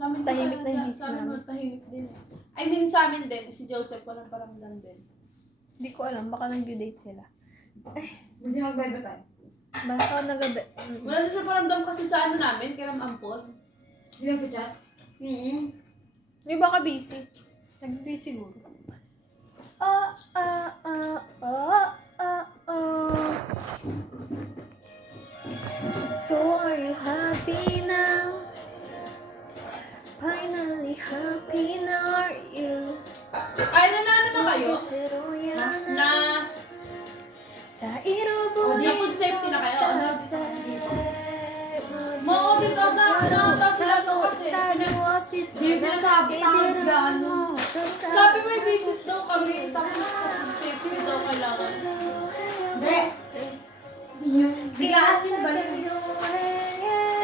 Sa amin Tahimik na yung gising sa amin namin. tahimik din. I mean, sa amin din, si Joseph walang paramdam din. Hindi ko alam, baka nag-date sila. Gusto niyo mag-bebe tayo? Baka nagabi. Wala din siya paramdam kasi sa ano namin, kay Ram Ampon. Hindi lang po chat? Hindi baka busy. Nag-date siguro. So are you happy now? Finally happy now are you? Ay, ano na kayo? Na, na food safety na kayo? Ano, dito? Oo, dito na sila to kasi. Dito na sabi tawag ano. Sabi mo yung visit daw kami, tapos sa food safety daw kailangan. Hindi. Bigaan sila ba rin?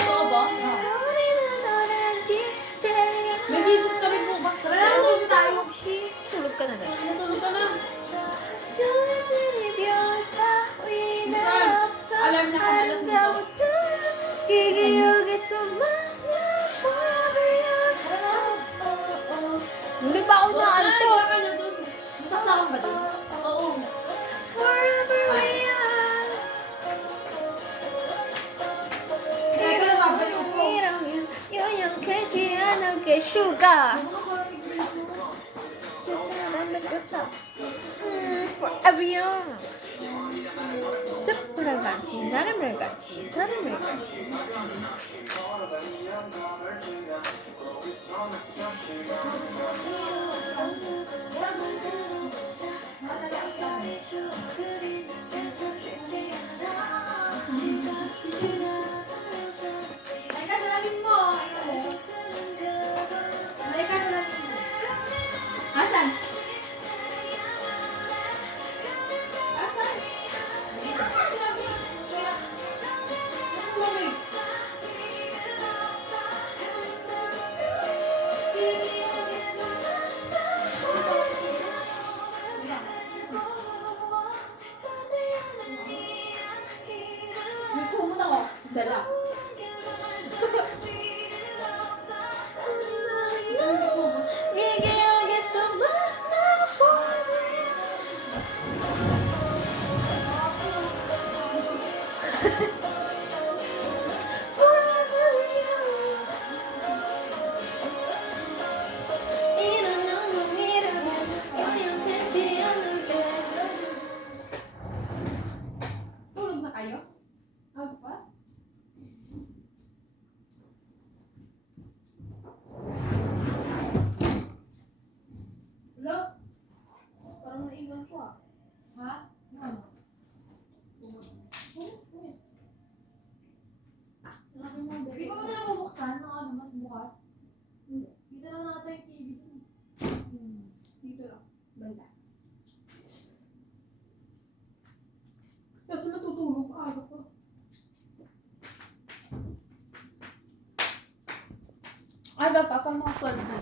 Oo ba? May visit kami bukas. Wala na tulog tayo. Tulog ka na din. Natulog ka na. Alarm na kamalas nito. Hindi pa ako naanto. Ay, ka na dun. Masaksakan ba dun? Oo. Kaya ka na babalik ko. Sugar. Forever young. 찌푸라같이 나름을 같이 다름을 같이 Ay, kasalamin mo. Ay, kasalamin mo. Asan? May kumot ako. Dala. Tulog na kayo? Apa? Hello? Parang naiwan ko ah. Ha? Ano? Di ba ba na bubuksan ng ano mas bukas? Dito lang nata yung TV dun. Dito lang. Banda. Kasi matutulog ka agad pa. Aga pa, pang mga 12 na.